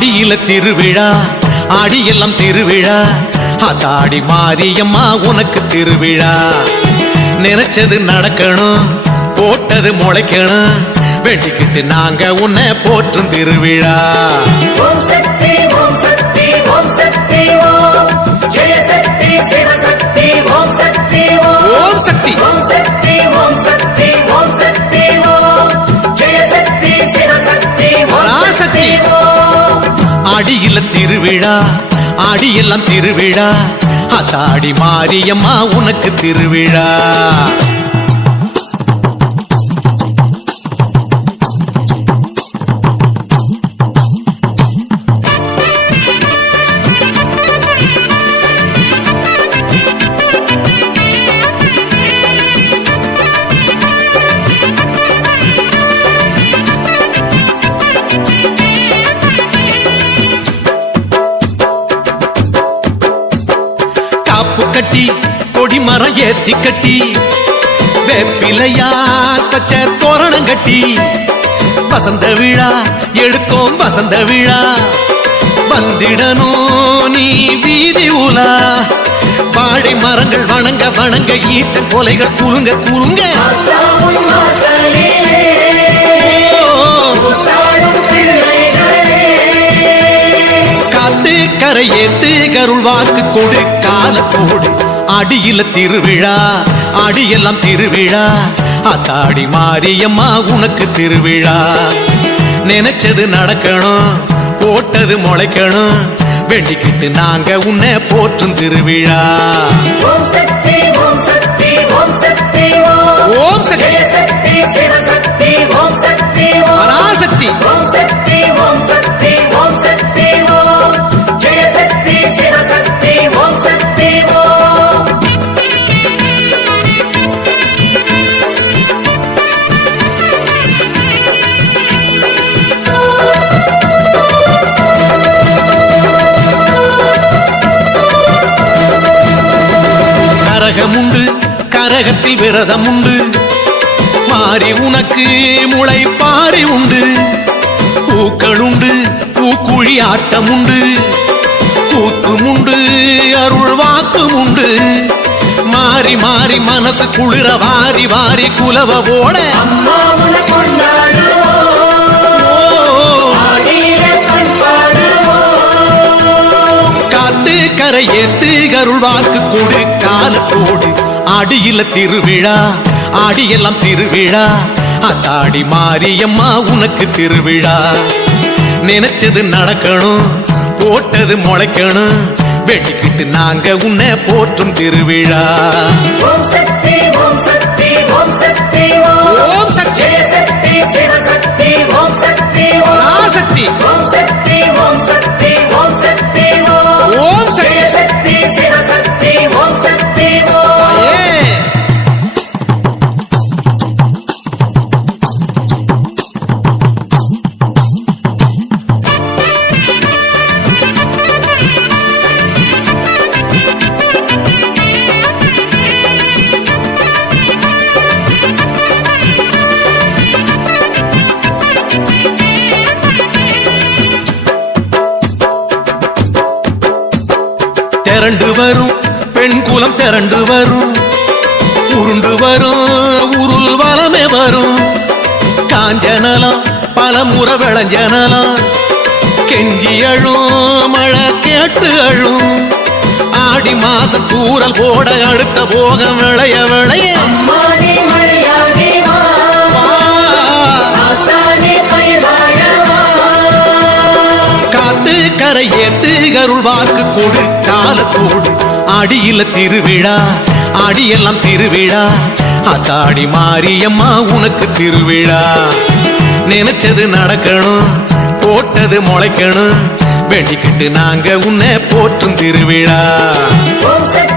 ஆடியில திருவிழா ஆடியெல்லாம் திருவிழா ஆத்தாடி மாரியம்மா உனக்கு திருவிழா நினைச்சது நடக்கணும் போட்டது முளைக்கணும் வெட்டிக்கிட்டு நாங்க உன்னை போற்றும் திருவிழா ஓம் சக்தி ஓம் சக்தி ஓம் சக்தி ஓம் ஜெய சக்தி சிவசக்தி ஓம் சக்தி ஓம் சக்தி ஓம் சக்தி ஓம் சக்தி ஓம் சக்தி ஓம் ஜெய சக்தி சிவசக்தி ஓம் சக்தி ஓம் ஆடியில திருவிழா ஆடியெல்லாம் திருவிழா ஆத்தாடி மாரியம்மா உனக்கு திருவிழா கட்டி கொடிமரம் ஏத்தி கட்டி வேப்பிலையா கச்ச தோரணம் கட்டி வசந்த விழா எடுத்தோம் வசந்த விழா வந்திடணும் நீ வீதி உலா வாழை மரங்கள் வணங்க வணங்க ஈச்சன் கொலைகள் குலுங்க குலுங்க காத்து கரை ஏத்து கருள் வாக்கு கொடு காலத்தோடு ஆடியில திருவிழா ஆடியெல்லாம் திருவிழா ஆத்தாடி மாரியம்மா உனக்கு திருவிழா நினைச்சது நடக்கணும் போட்டது முளைக்கணும் வேண்டிக்கிட்டு நாங்க உன்னை போற்றும் திருவிழா ஓம் சக்தி ஓம் சக்தி ஓம் சக்தி ஓம் சக்தி சக்தி சிவசக்தி ஓம் சக்தி பராசக்தி ஓம் சக்தி ஓம் சக்தி ஓம் சக்தி ஓம் ஜெய சக்தி சிவசக்தி ஓம் சக்தி ஓம் கரகமுண்டு கரகத்தில் விரதம் உண்டு மாறி உனக்கு முளை பாரி உண்டு பூக்கள் உண்டு பூக்குழி ஆட்டம் உண்டு கூத்தும் உண்டு அருள் வாக்கும் உண்டு மாறி மாறி மனசு குளிர வாரி வாரி குலவ போட அம்மாவுல கொண்டாடுவோம் ஆடியில பண்பாடுவோம் காத்து கரை ஏத்து அருள் வாக்கு கொடு காலத்தோடு ஆடியில திருவிழா ஆடியெல்லாம் திருவிழா ஆத்தாடி மாரியம்மா உனக்கு திருவிழா நினைச்சது நடக்கணும் போட்டது முளைக்கணும் வெட்டிக்கிட்டு நாங்க உன்னை போற்றும் திருவிழா ஓம் சக்தி ஓம் சக்தி ஓம் சக்தி ஓம் சக்தி ஜெய சக்தி சிவசக்தி ஓம் சக்தி பராசக்தி ஓம் சக்தி ஓம் சக்தி ஓம் சக்தி ஓம் சக்தி ஜெய சக்தி சிவசக்தி ஓம் சக்தி திரண்டு வரும் பெண் குலம் திரண்டு வரும் உருண்டு வரும் உருள் வளமே வரும் காஞ்சனலம் பல முறை விளைஞ்சனலம் கெஞ்சி அழும் மழை கேட்டு அழும் ஆடி மாச தூரல் போட அடுத்த போகம் விளைய விளைய மாறி மழையாகி வா ஆத்தானே பயிர் வாழவா காத்து கரை ஏத்து அருள் வாக்கு கொடு காலத்தோடு ஆடியில திருவிழா ஆடியெல்லாம் திருவிழா ஆத்தாடி மாரியம்மா உனக்கு திருவிழா நினைச்சது நடக்கணும் போட்டது முளைக்கணும் வேண்டிக்கிட்டு நாங்க உன்னை போற்றும் திருவிழா ஓம் சக்தி